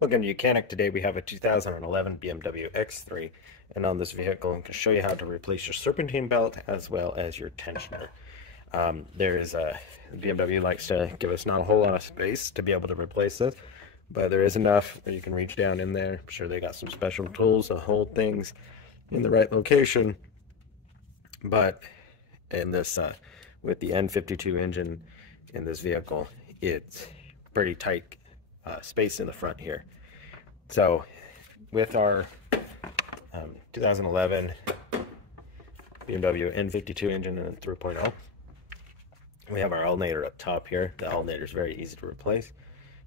Welcome to Mechanic. Today we have a 2011 BMW X3, and on this vehicle I can show you how to replace your serpentine belt as well as your tensioner. BMW likes to give us not a whole lot of space to be able to replace this, but there is enough where you can reach down in there. I'm sure they got some special tools to hold things in the right location, but in this with the N52 engine in this vehicle, it's pretty tight space in the front here. So with our 2011 BMW N52 engine and 3.0, we have our alternator up top here. The alternator is very easy to replace,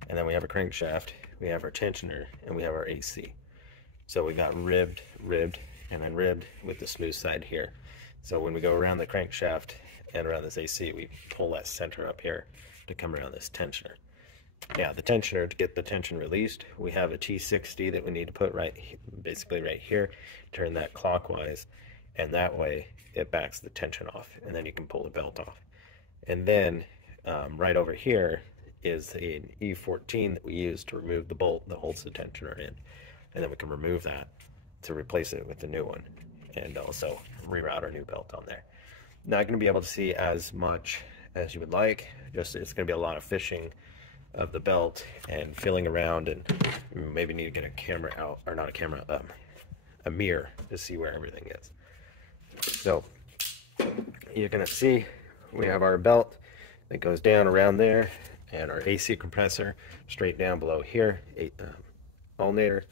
and then we have a crankshaft, we have our tensioner, and we have our AC. So we got ribbed, and then ribbed with the smooth side here. So when we go around the crankshaft and around this AC, we pull that center up here to come around this tensioner. Yeah, the tensioner, to get the tension released, we have a T60 that we need to put basically right here, turn that clockwise, and that way it backs the tension off, and then you can pull the belt off. And then right over here is an E14 that we use to remove the bolt that holds the tensioner in, and then we can remove that to replace it with the new one, and also reroute our new belt on there. Not going to be able to see as much as you would like, just it's going to be a lot of fishing of the belt and feeling around, and maybe need to get a camera out, or not a camera, a mirror to see where everything is. So you're gonna see we have our belt that goes down around there, and our AC compressor straight down below here, alternator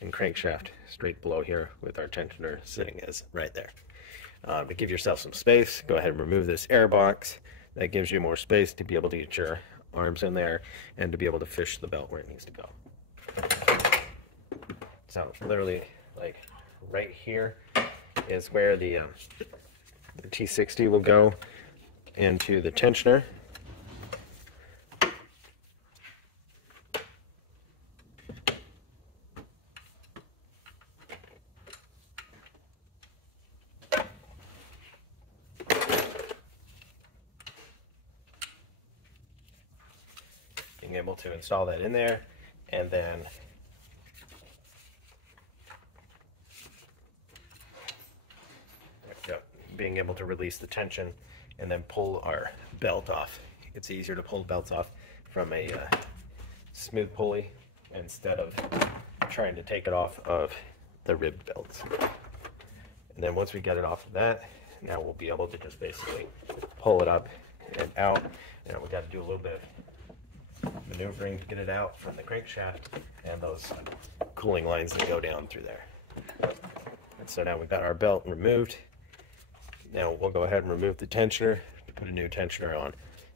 and crankshaft straight below here, with our tensioner sitting as right there. To give yourself some space, go ahead and remove this air box. That gives you more space to be able to get your arms in there and to be able to fish the belt where it needs to go. So literally, like right here is where the T60 will go into the tensioner. Being able to install that in there, and then being able to release the tension and then pull our belt off. It's easier to pull belts off from a smooth pulley instead of trying to take it off of the ribbed belts. And then once we get it off of that, now we'll be able to just basically pull it up and out. And we got to do a little bit of maneuvering to get it out from the crankshaft and those cooling lines that go down through there. And so now we've got our belt removed. Now we'll go ahead and remove the tensioner to put a new tensioner on,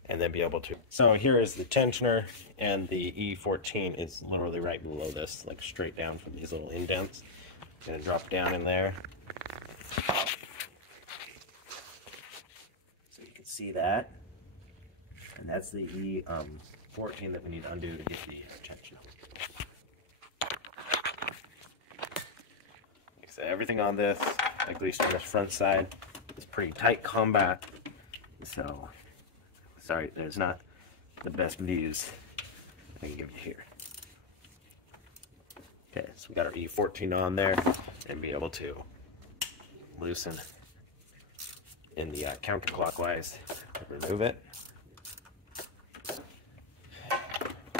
and then be able to. So here is the tensioner, and the E14 is literally right below this, like straight down from these little indents. Gonna drop down in there. So you can see that. And that's the E14 that we need to undo to get the tension. Like I said, everything on this, at least on this front side, is pretty tight combat. So, sorry, there's not the best views I can give you here. Okay, so we got our E14 on there, and be able to loosen in the counterclockwise to remove it.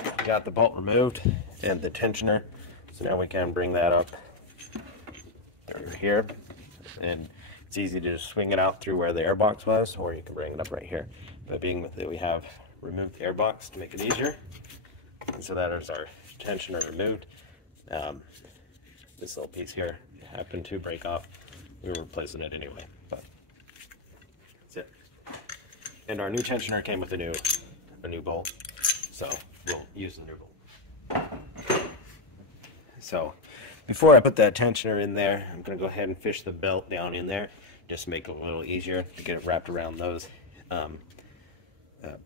We got the bolt removed and the tensioner, so now we can bring that up over here, and it's easy to just swing it out through where the airbox was, or you can bring it up right here. But being with it, we have removed the airbox to make it easier, and so that is our tensioner removed. This little piece here happened to break off. We were replacing it anyway, but that's it. And our new tensioner came with a new bolt, so we'll use the new bolt. So before I put that tensioner in there, I'm going to go ahead and fish the belt down in there, just to make it a little easier to get it wrapped around those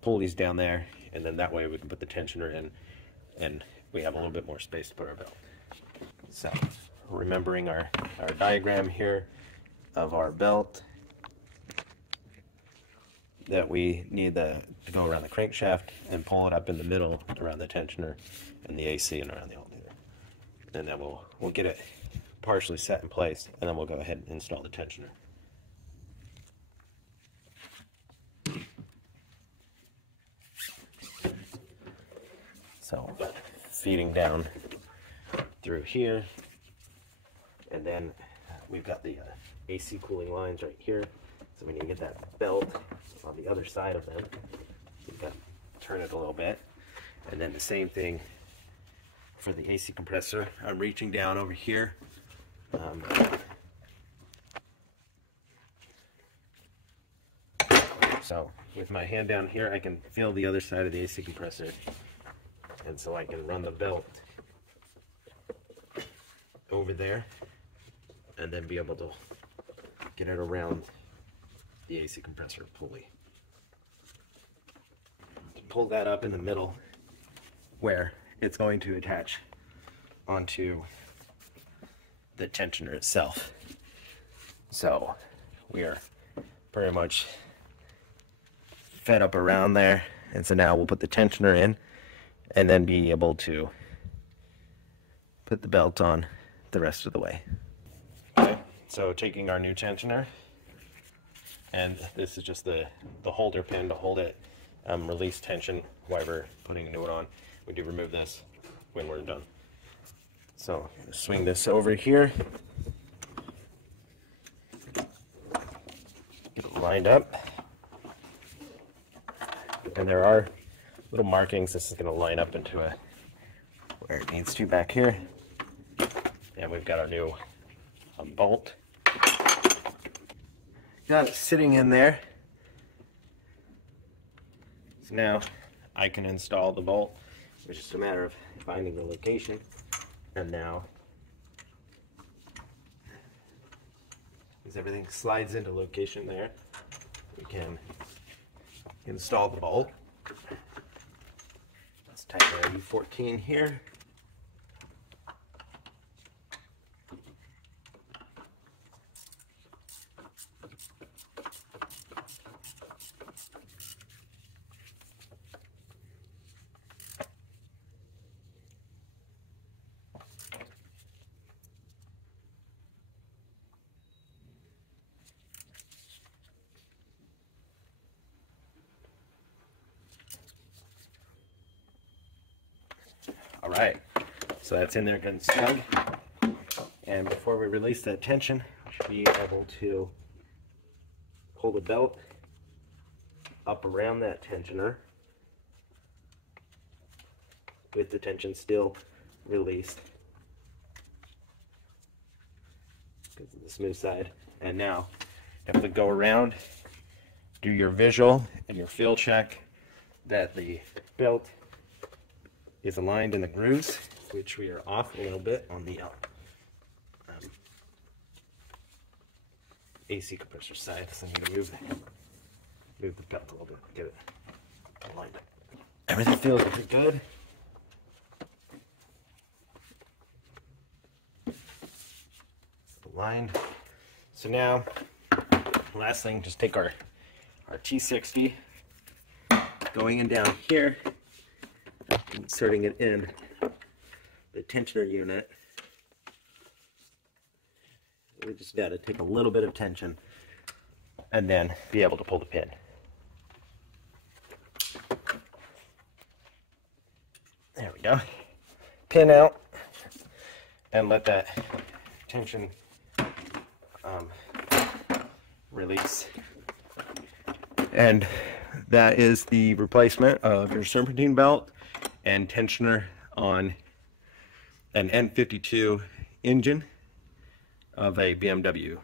pulleys down there, and then that way we can put the tensioner in, and we have a little bit more space to put our belt. So remembering our diagram here of our belt, that we need to go around the crankshaft and pull it up in the middle around the tensioner and the AC and around the alternator. and then we'll get it partially set in place, and then we'll go ahead and install the tensioner. So feeding down through here, and then we've got the AC cooling lines right here, so we need to get that belt on the other side of them. So we've got to turn it a little bit, and then the same thing for the AC compressor. I'm reaching down over here. So with my hand down here, I can feel the other side of the AC compressor, and so I can run the belt over there and then be able to get it around the AC compressor pulley. Pull that up in the middle where it's going to attach onto the tensioner itself. So we are pretty much fed up around there, and so now we'll put the tensioner in and then be able to put the belt on the rest of the way. Okay, so taking our new tensioner, and this is just the holder pin to hold it, release tension while we're putting a new one on. We do remove this when we're done. So swing this over here, get it lined up, and there are little markings. This is going to line up into where it needs to back here, and we've got our new bolt. Got it sitting in there. So now I can install the bolt. It's just a matter of finding the location. And now, as everything slides into location there, we can install the bolt. Let's tighten our U14 here. All right, so that's in there getting snug. And before we release that tension, we should be able to pull the belt up around that tensioner with the tension still released because of the smooth side. And now, if we go around, do your visual and your feel check that the belt is aligned in the grooves, which we are off a little bit on the AC compressor side, so I need to move the belt a little bit, get it aligned up. Everything feels pretty good. Aligned. So now, last thing, just take our T60, going in down here, inserting it in the tensioner unit. We just got to take a little bit of tension and then be able to pull the pin. There we go. Pin out and let that tension release. And that is the replacement of your serpentine belt and tensioner on an N52 engine of a BMW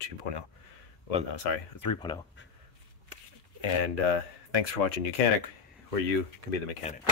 2.0. Well, no, sorry, 3.0. And thanks for watching Mechanic, where you can be the mechanic.